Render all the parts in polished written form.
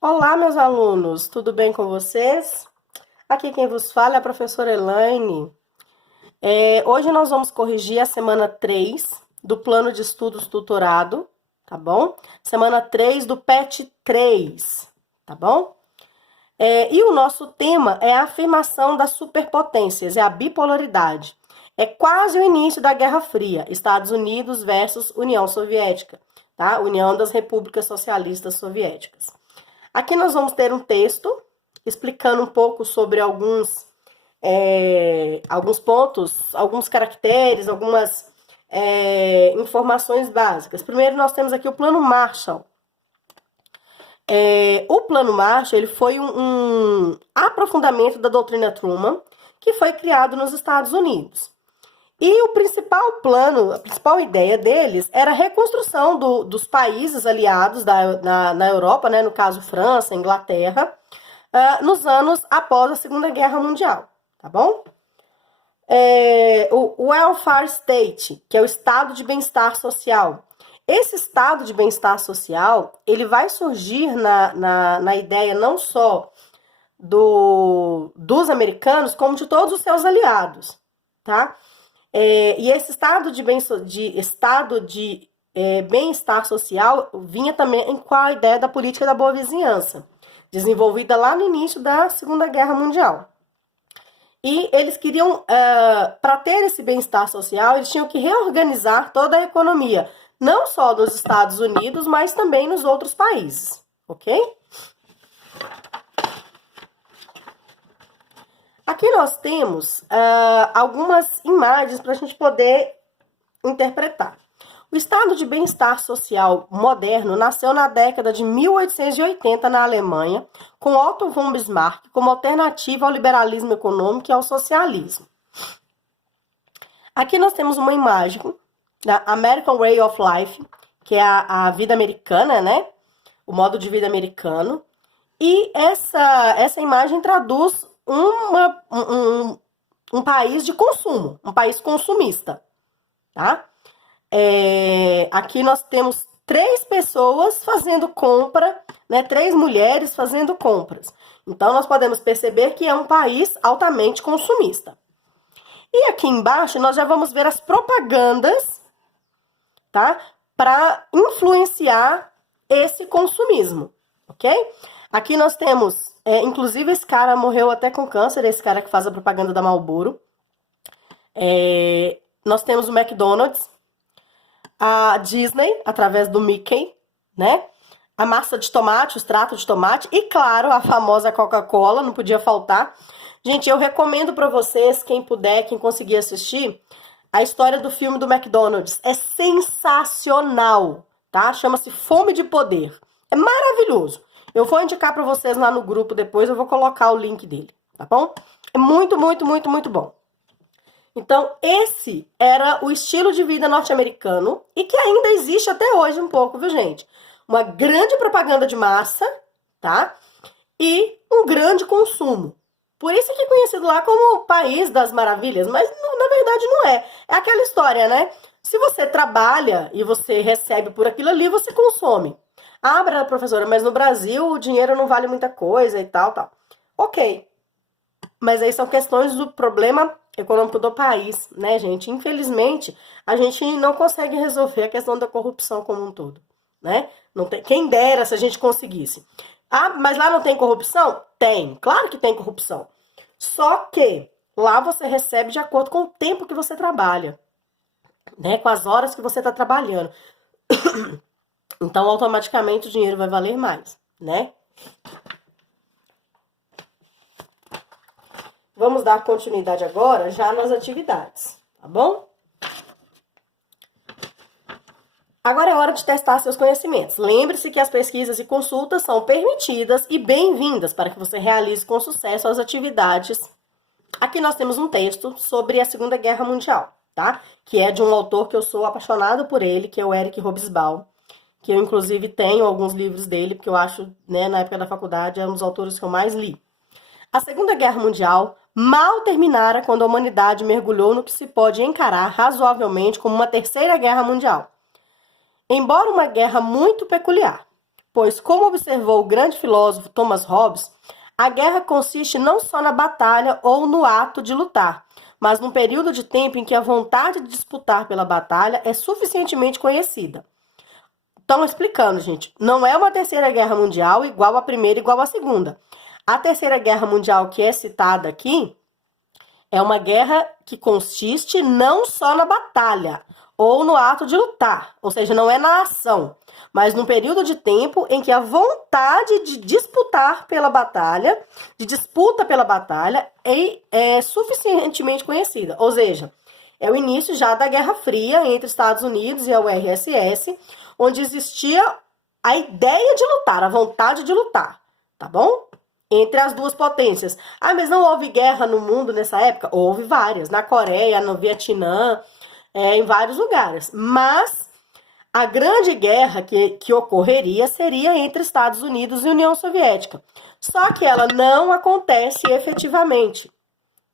Olá, meus alunos, tudo bem com vocês? Aqui quem vos fala é a professora Elaine. Hoje nós vamos corrigir a semana 3 do plano de estudos tutorado, tá bom? Semana 3 do PET 3, tá bom? E o nosso tema é a afirmação das superpotências, é a bipolaridade. É quase o início da Guerra Fria, Estados Unidos versus União Soviética, tá? União das Repúblicas Socialistas Soviéticas. Aqui nós vamos ter um texto explicando um pouco sobre alguns pontos, alguns caracteres, algumas informações básicas. Primeiro nós temos aqui o Plano Marshall. O Plano Marshall ele foi um aprofundamento da doutrina Truman, que foi criado nos Estados Unidos. E o principal plano, a principal ideia deles era a reconstrução dos países aliados na Europa, né, no caso França, Inglaterra, nos anos após a Segunda Guerra Mundial, tá bom? O Welfare State, que é o estado de bem-estar social. Esse estado de bem-estar social, ele vai surgir na ideia não só dos americanos, como de todos os seus aliados, tá? E esse estado de bem-estar social vinha também com a ideia da política da boa vizinhança, desenvolvida lá no início da Segunda Guerra Mundial. E eles queriam, para ter esse bem-estar social, eles tinham que reorganizar toda a economia, não só nos Estados Unidos, mas também nos outros países, ok? Aqui nós temos algumas imagens para a gente poder interpretar. O estado de bem-estar social moderno nasceu na década de 1880 na Alemanha, com Otto von Bismarck como alternativa ao liberalismo econômico e ao socialismo. Aqui nós temos uma imagem da American Way of Life, que é a vida americana, né? O modo de vida americano. E essa imagem traduz um país de consumo, um país consumista, tá? Aqui nós temos 3 pessoas fazendo compra, né? 3 mulheres fazendo compras. Então, nós podemos perceber que é um país altamente consumista. E aqui embaixo, nós já vamos ver as propagandas, tá? Para influenciar esse consumismo, ok? Aqui nós temos, inclusive esse cara morreu até com câncer, esse cara que faz a propaganda da Marlboro. Nós temos o McDonald's, a Disney, através do Mickey, né? A massa de tomate, o extrato de tomate e, claro, a famosa Coca-Cola, não podia faltar. Gente, eu recomendo para vocês, quem puder, quem conseguir assistir, a história do filme do McDonald's. É sensacional, tá? Chama-se Fome de Poder. É maravilhoso. Eu vou indicar para vocês lá no grupo depois, eu vou colocar o link dele, tá bom? É muito, muito, muito, muito bom. Então, esse era o estilo de vida norte-americano e que ainda existe até hoje um pouco, viu, gente? Uma grande propaganda de massa, tá? E um grande consumo. Por isso que é conhecido lá como o País das Maravilhas, mas na verdade não é. É aquela história, né? Se você trabalha e você recebe por aquilo ali, você consome. Ah, professora, mas no Brasil o dinheiro não vale muita coisa e tal, tal. Ok. Mas aí são questões do problema econômico do país, né, gente? Infelizmente, a gente não consegue resolver a questão da corrupção como um todo, né? Não tem, quem dera se a gente conseguisse. Ah, mas lá não tem corrupção? Tem, claro que tem corrupção. Só que lá você recebe de acordo com o tempo que você trabalha, né? Com as horas que você está trabalhando. Então, automaticamente, o dinheiro vai valer mais, né? Vamos dar continuidade agora já nas atividades, tá bom? Agora é hora de testar seus conhecimentos. Lembre-se que as pesquisas e consultas são permitidas e bem-vindas para que você realize com sucesso as atividades. Aqui nós temos um texto sobre a Segunda Guerra Mundial, tá? Que é de um autor que eu sou apaixonado por ele, que é o Erich Hobsbawm, que eu inclusive tenho alguns livros dele, porque eu acho, né, na época da faculdade, é um dos autores que eu mais li. A Segunda Guerra Mundial mal terminara quando a humanidade mergulhou no que se pode encarar razoavelmente como uma Terceira Guerra Mundial. Embora uma guerra muito peculiar, pois, como observou o grande filósofo Thomas Hobbes, a guerra consiste não só na batalha ou no ato de lutar, mas num período de tempo em que a vontade de disputar pela batalha é suficientemente conhecida. Estão explicando, gente, não é uma terceira guerra mundial igual à primeira igual à segunda. A terceira guerra mundial que é citada aqui é uma guerra que consiste não só na batalha ou no ato de lutar, ou seja, não é na ação, mas num período de tempo em que a vontade de disputar pela batalha, de disputa pela batalha, é suficientemente conhecida. Ou seja, é o início já da Guerra Fria entre Estados Unidos e a URSS, onde existia a ideia de lutar, a vontade de lutar, tá bom? Entre as duas potências. Ah, mas não houve guerra no mundo nessa época? Houve várias, na Coreia, no Vietnã, em vários lugares. Mas a grande guerra que ocorreria seria entre Estados Unidos e União Soviética. Só que ela não acontece efetivamente,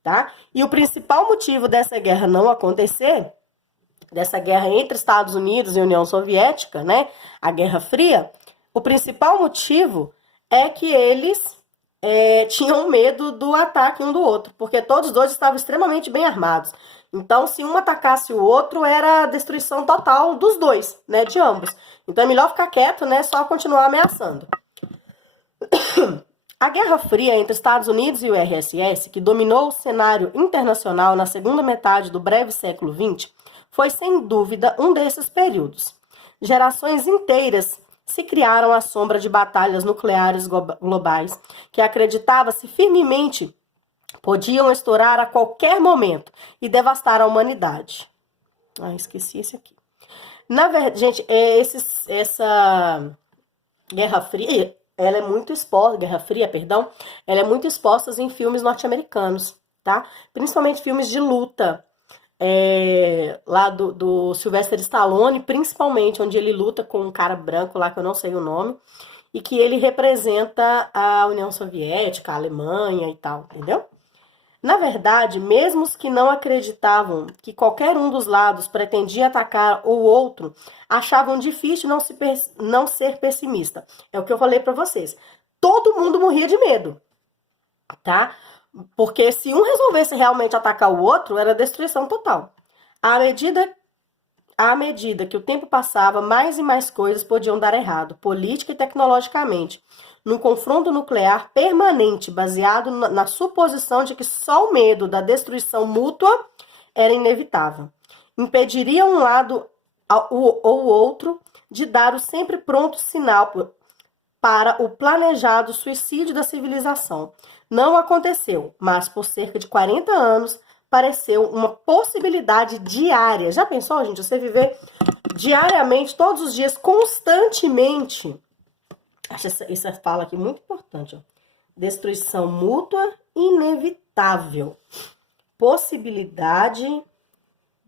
tá? E o principal motivo dessa guerra não acontecer, dessa guerra entre Estados Unidos e União Soviética, né? A Guerra Fria, o principal motivo é que eles tinham medo do ataque um do outro, porque todos os dois estavam extremamente bem armados. Então, se um atacasse o outro, era a destruição total dos dois, né, de ambos. Então, é melhor ficar quieto, né, só continuar ameaçando. A Guerra Fria entre Estados Unidos e o URSS, que dominou o cenário internacional na segunda metade do breve século XX, foi, sem dúvida, um desses períodos. Gerações inteiras se criaram à sombra de batalhas nucleares globais, que acreditava-se firmemente podiam estourar a qualquer momento e devastar a humanidade. Ah, esqueci esse aqui. Na verdade, gente, essa Guerra Fria, ela é muito exposta, Guerra Fria, perdão, ela é muito exposta em filmes norte-americanos, tá? Principalmente filmes de luta, lá do Sylvester Stallone, principalmente, onde ele luta com um cara branco lá, que eu não sei o nome, e que ele representa a União Soviética, a Alemanha e tal, entendeu? Na verdade, mesmo os que não acreditavam que qualquer um dos lados pretendia atacar o outro, achavam difícil não ser pessimista. É o que eu falei para vocês. Todo mundo morria de medo, tá? Porque se um resolvesse realmente atacar o outro, era destruição total. À medida que o tempo passava, mais e mais coisas podiam dar errado, política e tecnologicamente, num confronto nuclear permanente, baseado na suposição de que só o medo da destruição mútua era inevitável. Impediria um lado ou o outro de dar o sempre pronto sinal para o planejado suicídio da civilização. Não aconteceu, mas por cerca de 40 anos pareceu uma possibilidade diária. Já pensou, gente? Você viver diariamente, todos os dias, constantemente. Acho essa fala aqui muito importante. Ó. Destruição mútua inevitável. Possibilidade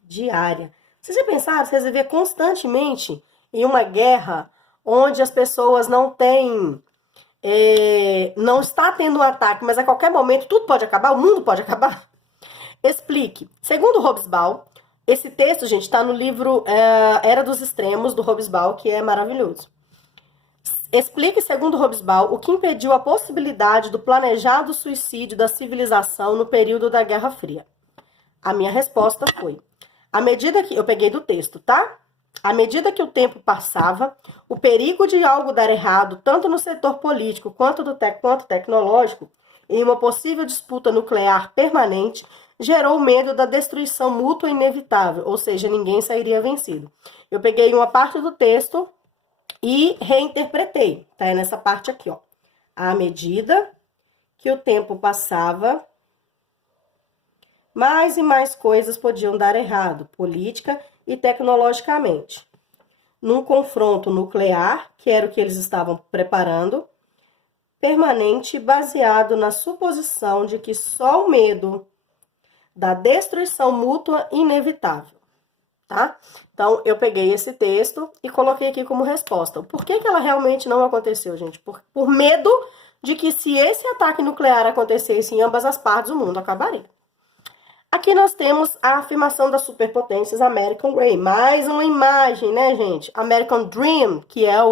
diária. Vocês já pensaram? Vocês viver constantemente em uma guerra onde as pessoas não têm... não está tendo um ataque, mas a qualquer momento tudo pode acabar? O mundo pode acabar? Explique. Segundo Hobsbawm, esse texto, gente, está no livro Era dos Extremos, do Hobsbawm, que é maravilhoso. Explique, segundo Hobsbawm, o que impediu a possibilidade do planejado suicídio da civilização no período da Guerra Fria. A minha resposta foi, à medida que... Eu peguei do texto, tá? À medida que o tempo passava, o perigo de algo dar errado, tanto no setor político quanto tecnológico, em uma possível disputa nuclear permanente, gerou medo da destruição mútua inevitável, ou seja, ninguém sairia vencido. Eu peguei uma parte do texto e reinterpretei, tá? É nessa parte aqui, ó. À medida que o tempo passava, mais e mais coisas podiam dar errado, política e tecnologicamente. Num confronto nuclear, que era o que eles estavam preparando, permanente, baseado na suposição de que só o medo da destruição mútua inevitável, tá? Então, eu peguei esse texto e coloquei aqui como resposta. Por que ela realmente não aconteceu, gente? Por medo de que se esse ataque nuclear acontecesse em ambas as partes, o mundo acabaria. Aqui nós temos a afirmação das superpotências American Way. Mais uma imagem, né, gente? American Dream, que é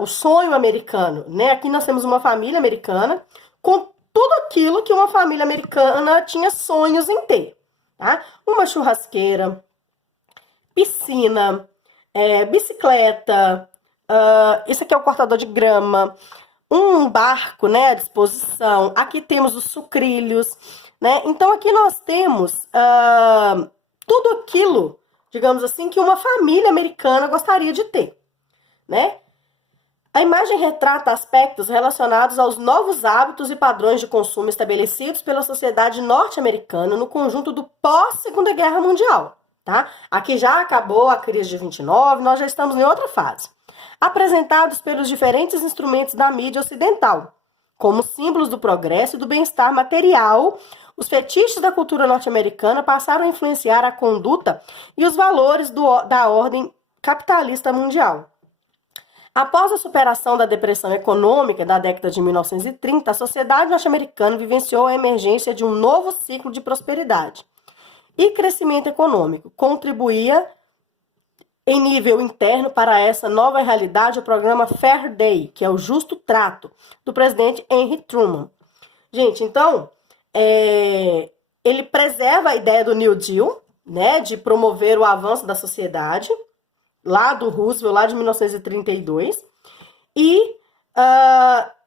o sonho americano, né? Aqui nós temos uma família americana com tudo aquilo que uma família americana tinha sonhos em ter, tá? Uma churrasqueira, piscina, bicicleta, esse aqui é o cortador de grama, um barco, né, à disposição. Aqui temos os sucrilhos, né? Então aqui nós temos tudo aquilo, digamos assim, que uma família americana gostaria de ter, né? A imagem retrata aspectos relacionados aos novos hábitos e padrões de consumo estabelecidos pela sociedade norte-americana no conjunto do pós-Segunda Guerra Mundial, tá? Aqui já acabou a crise de 29, nós já estamos em outra fase. Apresentados pelos diferentes instrumentos da mídia ocidental, como símbolos do progresso e do bem-estar material, os fetiches da cultura norte-americana passaram a influenciar a conduta e os valores da ordem capitalista mundial. Após a superação da depressão econômica da década de 1930, a sociedade norte-americana vivenciou a emergência de um novo ciclo de prosperidade e crescimento econômico. Contribuía em nível interno para essa nova realidade o programa Fair Day, que é o justo trato, do presidente Henry Truman. Gente, então, ele preserva a ideia do New Deal, né, de promover o avanço da sociedade, lá do Roosevelt, lá de 1932, e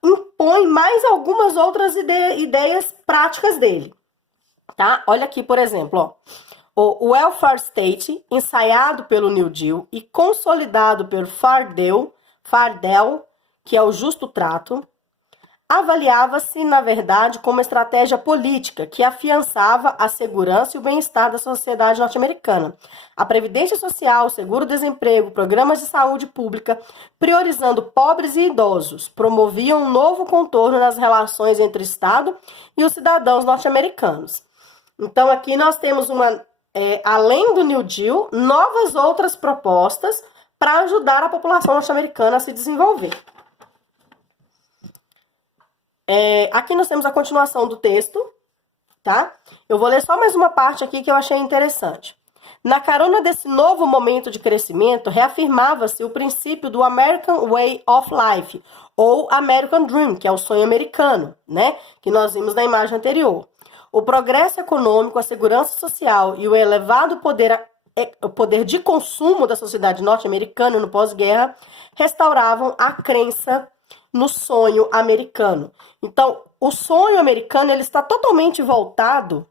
impõe mais algumas outras ideias práticas dele, tá? Olha aqui, por exemplo, ó, o Welfare State, ensaiado pelo New Deal e consolidado pelo Fardell, que é o justo trato, avaliava-se, na verdade, como estratégia política que afiançava a segurança e o bem-estar da sociedade norte-americana. A previdência social, seguro-desemprego, programas de saúde pública, priorizando pobres e idosos, promoviam um novo contorno nas relações entre o Estado e os cidadãos norte-americanos. Então, aqui nós temos além do New Deal, novas outras propostas para ajudar a população norte-americana a se desenvolver. Aqui nós temos a continuação do texto, tá? Eu vou ler só mais uma parte aqui que eu achei interessante. Na carona desse novo momento de crescimento, reafirmava-se o princípio do American Way of Life, ou American Dream, que é o sonho americano, né? Que nós vimos na imagem anterior. O progresso econômico, a segurança social e o elevado poder de consumo da sociedade norte-americana no pós-guerra restauravam a crença no sonho americano. Então, o sonho americano ele está totalmente voltado,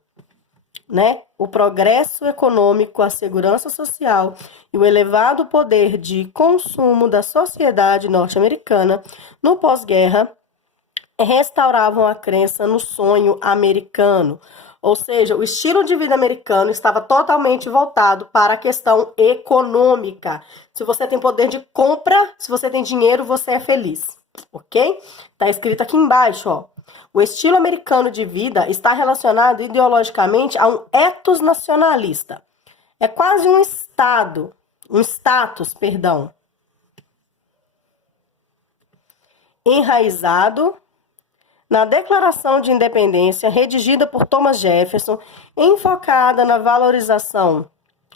né? O progresso econômico, a segurança social e o elevado poder de consumo da sociedade norte-americana no pós-guerra restauravam a crença no sonho americano. Ou seja, o estilo de vida americano estava totalmente voltado para a questão econômica. Se você tem poder de compra, se você tem dinheiro, você é feliz. Ok? Tá escrito aqui embaixo, ó. O estilo americano de vida está relacionado ideologicamente a um ethos nacionalista. É quase um status, enraizado na Declaração de Independência, redigida por Thomas Jefferson, enfocada na valorização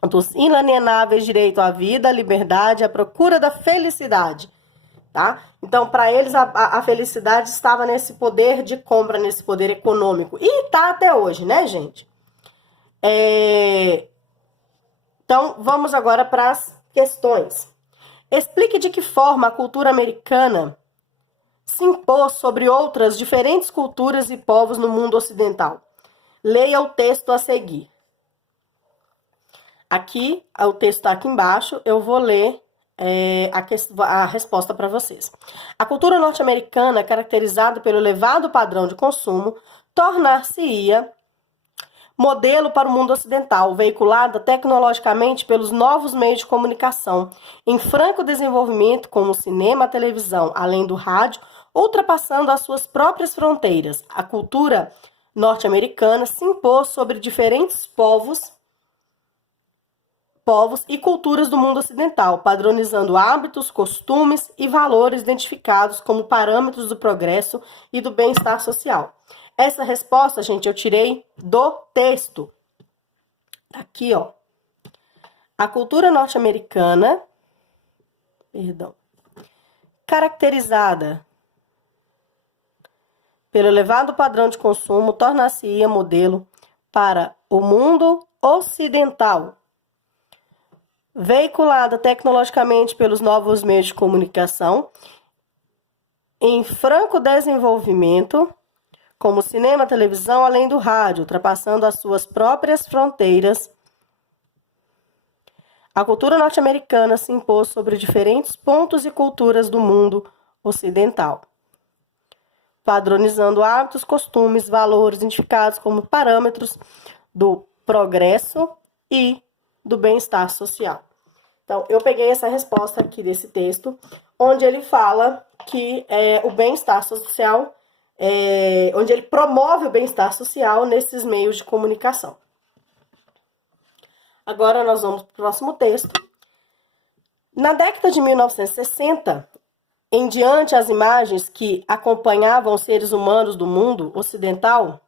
dos inalienáveis direitos à vida, à liberdade, à procura da felicidade. Tá? Então, para eles, a felicidade estava nesse poder de compra, nesse poder econômico. E tá até hoje, né, gente? Então, vamos agora para as questões. Explique de que forma a cultura americana se impôs sobre outras diferentes culturas e povos no mundo ocidental. Leia o texto a seguir. Aqui, o texto está aqui embaixo, eu vou ler a resposta para vocês. A cultura norte-americana, caracterizada pelo elevado padrão de consumo, tornar-se-ia modelo para o mundo ocidental, veiculada tecnologicamente pelos novos meios de comunicação, em franco desenvolvimento como o cinema, a televisão, além do rádio, ultrapassando as suas próprias fronteiras. A cultura norte-americana se impôs sobre diferentes povos e culturas do mundo ocidental, padronizando hábitos, costumes e valores identificados como parâmetros do progresso e do bem-estar social. Essa resposta, gente, eu tirei do texto. Aqui, ó. A cultura norte-americana, caracterizada pelo elevado padrão de consumo, tornar-se-ia modelo para o mundo ocidental. Veiculada tecnologicamente pelos novos meios de comunicação, em franco desenvolvimento, como cinema, televisão, além do rádio, ultrapassando as suas próprias fronteiras, a cultura norte-americana se impôs sobre diferentes pontos e culturas do mundo ocidental, padronizando hábitos, costumes, valores identificados como parâmetros do progresso e do bem-estar social. Então, eu peguei essa resposta aqui desse texto, onde ele fala que o bem-estar social, onde ele promove o bem-estar social nesses meios de comunicação. Agora nós vamos para o próximo texto. Na década de 1960, em diante, as imagens que acompanhavam os seres humanos do mundo ocidental,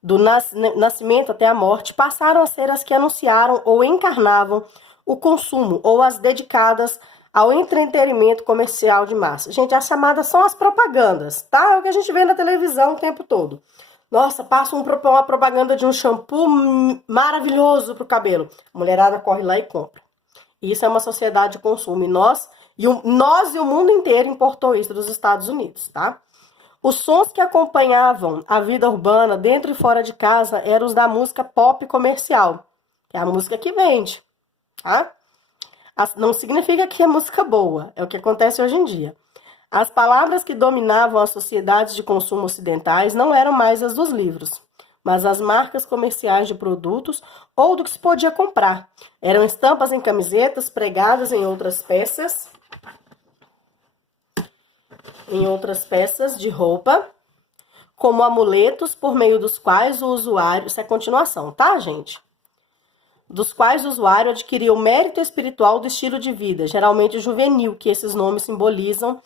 do nascimento até a morte, passaram a ser as que anunciaram ou encarnavam o consumo, ou as dedicadas ao entretenimento comercial de massa. Gente, as chamadas são as propagandas, tá? É o que a gente vê na televisão o tempo todo. Nossa, passa uma propaganda de um shampoo maravilhoso pro cabelo. A mulherada corre lá e compra. Isso é uma sociedade de consumo. E nós e o mundo inteiro importou isso dos Estados Unidos, tá? Os sons que acompanhavam a vida urbana dentro e fora de casa eram os da música pop comercial, que é a música que vende, tá? Não significa que é música boa, é o que acontece hoje em dia. As palavras que dominavam as sociedades de consumo ocidentais não eram mais as dos livros, mas as marcas comerciais de produtos ou do que se podia comprar. Eram estampas em camisetas pregadas em outras peças de roupa, como amuletos por meio dos quais o usuário... Isso é continuação, tá, gente? Dos quais o usuário adquiria o mérito espiritual do estilo de vida, geralmente juvenil, que esses nomes simbolizavam,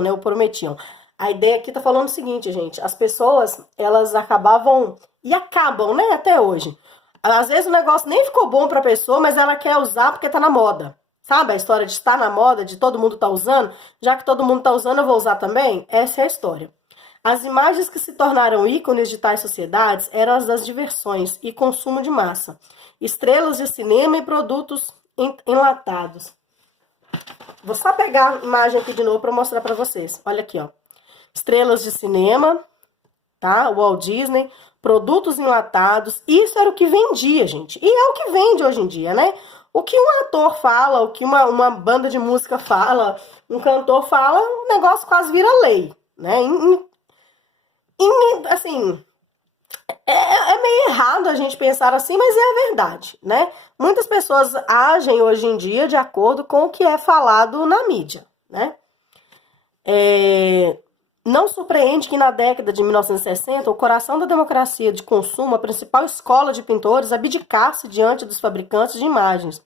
né, ou prometiam. A ideia aqui tá falando o seguinte, gente, as pessoas, elas acabavam, e acabam, né, até hoje. Às vezes o negócio nem ficou bom pra pessoa, mas ela quer usar porque tá na moda. Sabe a história de estar na moda, de todo mundo tá usando? Já que todo mundo tá usando, eu vou usar também? Essa é a história. As imagens que se tornaram ícones de tais sociedades eram as das diversões e consumo de massa. Estrelas de cinema e produtos enlatados. Vou só pegar a imagem aqui de novo para mostrar para vocês. Olha aqui, ó. Estrelas de cinema, tá? Walt Disney, produtos enlatados. Isso era o que vendia, gente. E é o que vende hoje em dia, né? O que um ator fala, o que uma banda de música fala, um cantor fala, o negócio quase vira lei, né? Assim, é meio errado a gente pensar assim, mas é a verdade, né? Muitas pessoas agem hoje em dia de acordo com o que é falado na mídia, né? Não surpreende que na década de 1960, o coração da democracia de consumo, a principal escola de pintores, abdicasse diante dos fabricantes de imagens,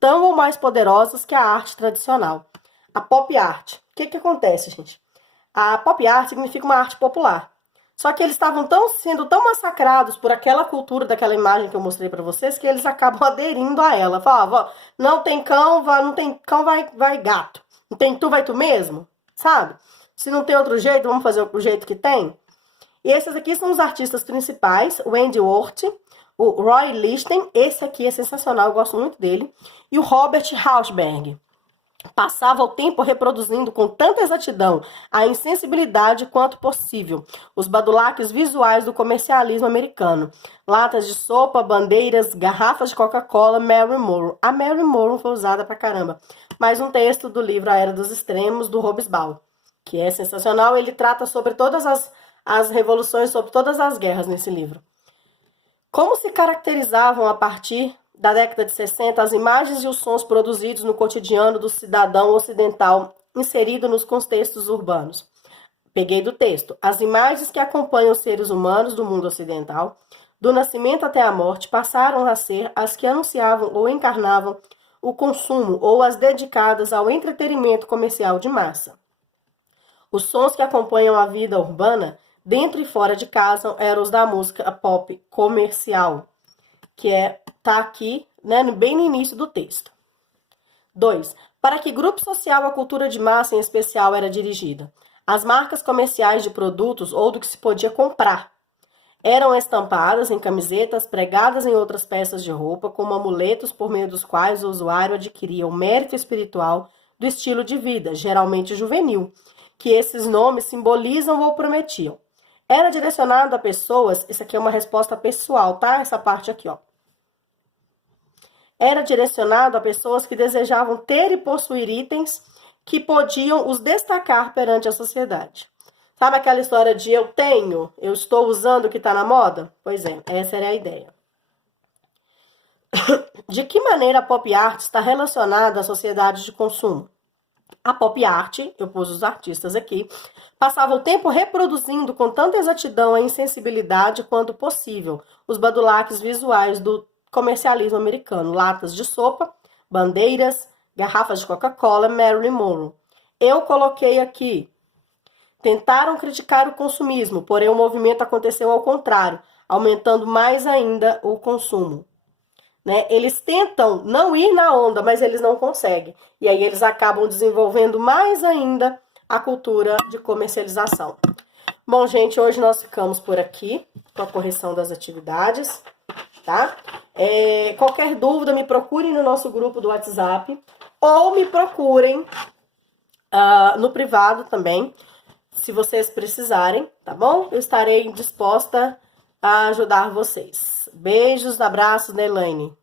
tão ou mais poderosas que a arte tradicional. A pop art. O que acontece, gente? A pop art significa uma arte popular. Só que eles estavam sendo tão massacrados por aquela cultura daquela imagem que eu mostrei pra vocês, que eles acabam aderindo a ela. Falavam, não tem cão, vai gato. Não tem tu, vai tu mesmo, sabe? Se não tem outro jeito, vamos fazer o jeito que tem. E esses aqui são os artistas principais, o Andy Warhol, o Roy Lichtenstein, esse aqui é sensacional, eu gosto muito dele, e o Robert Rauschenberg. Passava o tempo reproduzindo com tanta exatidão a insensibilidade quanto possível os badulaques visuais do comercialismo americano. Latas de sopa, bandeiras, garrafas de Coca-Cola, Marilyn Monroe. A Marilyn Monroe foi usada pra caramba. Mais um texto do livro A Era dos Extremos, do Hobsbawm, que é sensacional. Ele trata sobre todas as revoluções, sobre todas as guerras nesse livro. Como se caracterizavam a partir da década de 60, as imagens e os sons produzidos no cotidiano do cidadão ocidental inserido nos contextos urbanos. Peguei do texto. As imagens que acompanham os seres humanos do mundo ocidental, do nascimento até a morte, passaram a ser as que anunciavam ou encarnavam o consumo ou as dedicadas ao entretenimento comercial de massa. Os sons que acompanham a vida urbana, dentro e fora de casa, eram os da música pop comercial, que tá aqui, né, bem no início do texto. 2. Para que grupo social a cultura de massa em especial era dirigida? As marcas comerciais de produtos ou do que se podia comprar eram estampadas em camisetas, pregadas em outras peças de roupa, como amuletos por meio dos quais o usuário adquiria o mérito espiritual do estilo de vida, geralmente juvenil, que esses nomes simbolizam ou prometiam. Era direcionado a pessoas, isso aqui é uma resposta pessoal, tá? Essa parte aqui, ó. Era direcionado a pessoas que desejavam ter e possuir itens que podiam os destacar perante a sociedade. Sabe aquela história de eu tenho, eu estou usando o que está na moda? Pois é, essa era a ideia. De que maneira a pop art está relacionada à sociedade de consumo? A pop art, eu pus os artistas aqui, passava o tempo reproduzindo com tanta exatidão a insensibilidade quanto possível os badulaques visuais do comercialismo americano, latas de sopa, bandeiras, garrafas de Coca-Cola, Marilyn Monroe. Eu coloquei aqui. Tentaram criticar o consumismo, porém o movimento aconteceu ao contrário, aumentando mais ainda o consumo. Né? Eles tentam não ir na onda, mas eles não conseguem. E aí eles acabam desenvolvendo mais ainda a cultura de comercialização. Bom, gente, hoje nós ficamos por aqui com a correção das atividades, tá? Qualquer dúvida, me procurem no nosso grupo do WhatsApp ou me procurem no privado também, se vocês precisarem, tá bom? Eu estarei disposta a ajudar vocês. Beijos, abraços, Nelaine.